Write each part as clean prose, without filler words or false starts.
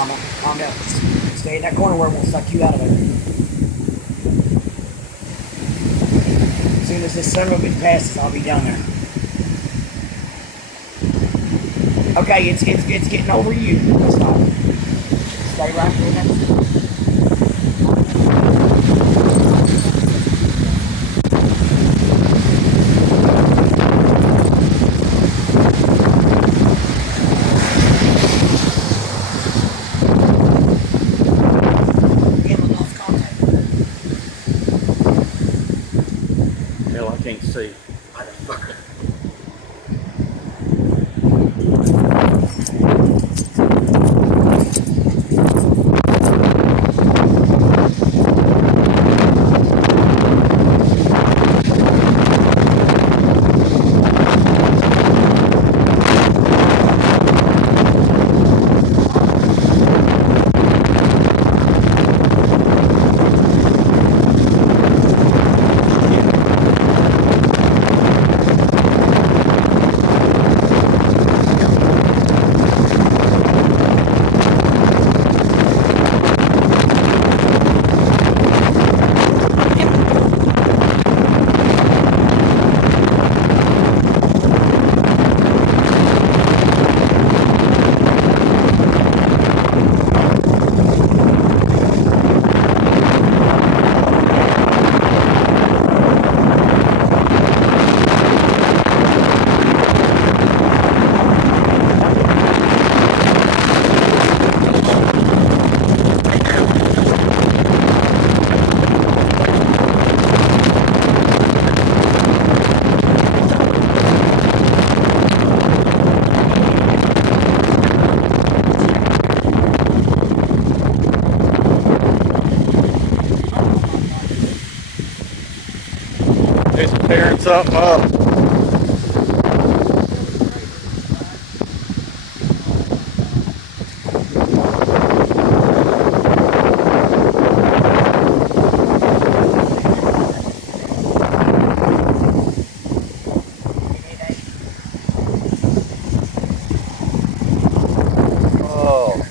Mama. Calm down. Stay in that corner where it won't suck you out of there. As soon as this son of a bitch passes, I'll be down there. Okay, it's getting over you. Stop. Stay right there. Hell, I can't see. Motherfucker. It's tearing something up. Oh.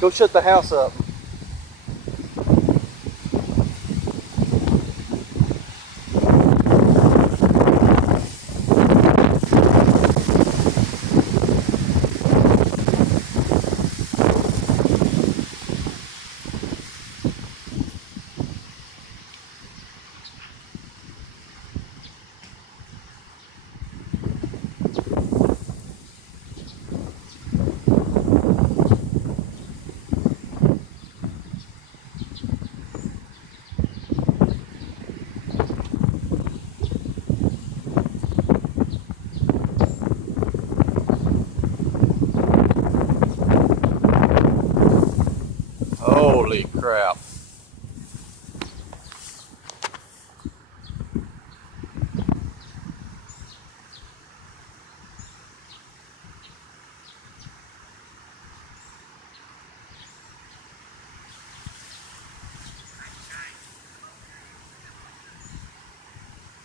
Go shut the house up. Holy crap.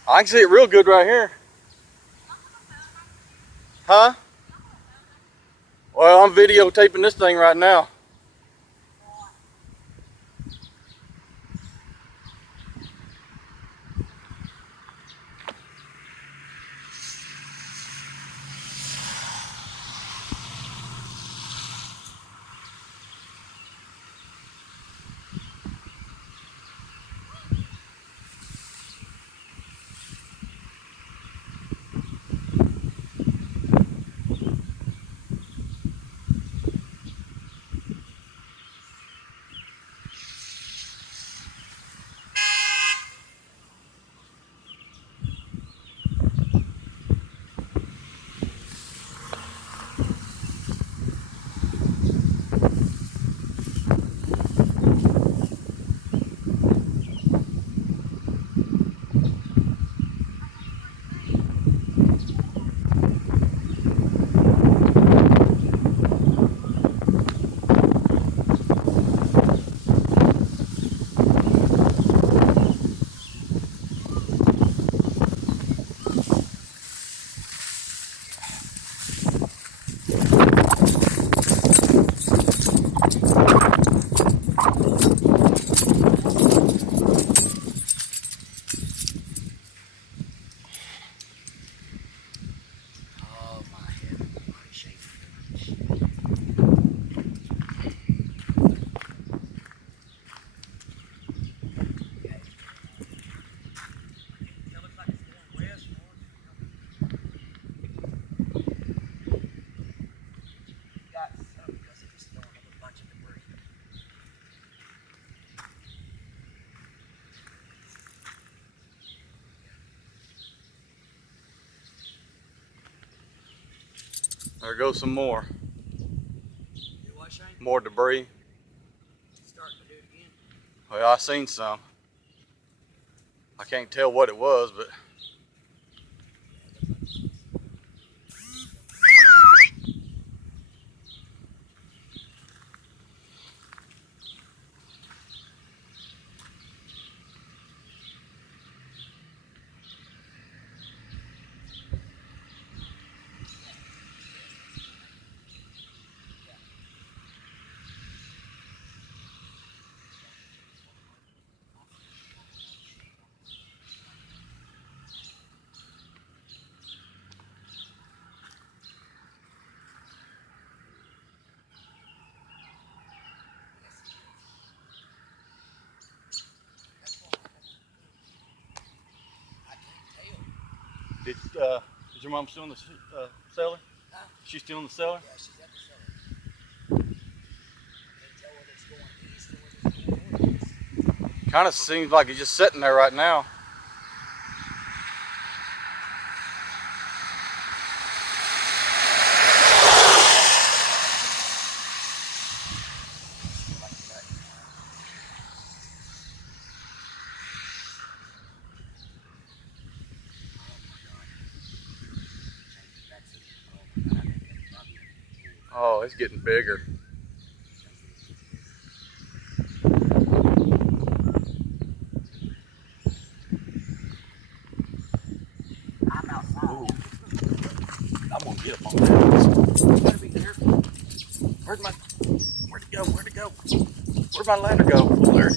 I can see it real good right here. Huh? Well, I'm videotaping this thing right now. There goes some more. You what, Shane? More debris. Starting to do it again. Well, I seen some. I can't tell what it was, but did your mom still in the cellar? Huh? She's still in the cellar? Yeah, she's at the cellar. Can't tell whether it's going east or whether it's going north. Kind of seems like he's just sitting there right now. Oh, it's getting bigger. I'm outside. Ooh. I'm gonna get up on that. Better be careful. Where'd it go? Where'd my ladder go? Oh, there it